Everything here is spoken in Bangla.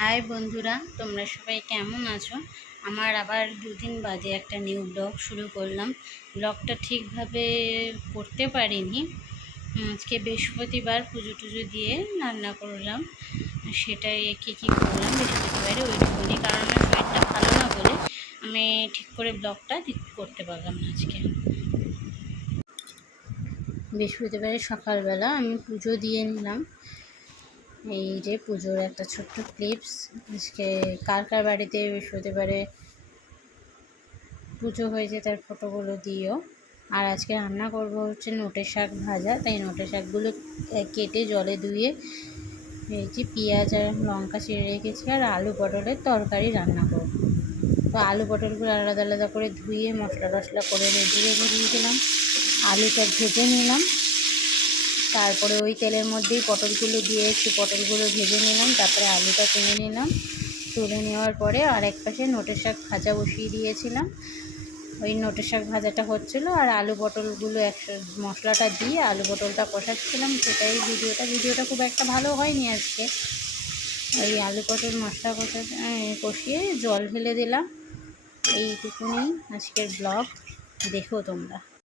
হাই বন্ধুরা, তোমরা সবাই কেমন আছো? আমার আবার দুদিন বাদে একটা নিউ ব্লগ শুরু করলাম। ব্লগটা ঠিকভাবে করতে পারিনি। আজকে বৃহস্পতিবার, পুজো টুজো দিয়ে রান্না করলাম। সেটাই কী করলাম বৃহস্পতিবারে ওইটুকুনি, কারণ আমার শরীরটা ভালো না বলে আমি ঠিক করে ব্লগটা করতে পারলাম না আজকে। বৃহস্পতিবারে সকালবেলা আমি পুজো দিয়ে নিলাম। এই যে পুজোর একটা ছোট্ট ক্লিপস। আজকে কার কার বাড়িতে বৃহস্পতিবারে পুজো হয়েছে তার ফটোগুলো দিও। আর আজকে রান্না করব হচ্ছে নোটে শাক ভাজা। তাই নোটে শাকগুলো কেটে জলে ধুয়ে এই যে পেঁয়াজ আর লঙ্কা চিড়ে রেখেছি, আর আলু পটলের তরকারি রান্না করব। তো আলু পটলগুলো আলাদা আলাদা করে ধুয়ে মশলা টশলা করে রেডি রেখে দিয়েছিলাম। আলুটা ভেজে নিলাম, তারপরে ওই তেলের মধ্যেই পটলগুলো দিয়ে একটু পটলগুলো ভেজে নিলাম, তারপরে আলুটা তুলে নিলাম। তুলে নেওয়ার পরে আর এক পাশে নোটের শাক ভাজা বসিয়ে দিয়েছিলাম। ওই নোটের শাক ভাজাটা হচ্ছিলো, আর আলু পটলগুলো মশলাটা দিয়ে আলু পটলটা কষাচ্ছিলাম। সেটাই ভিডিওটা খুব একটা ভালো হয়নি আজকে। ওই আলু পটল মশলা কষিয়ে জল ঢেলে দিলাম। এইটুকুনি আজকের ব্লগ, দেখো তোমরা।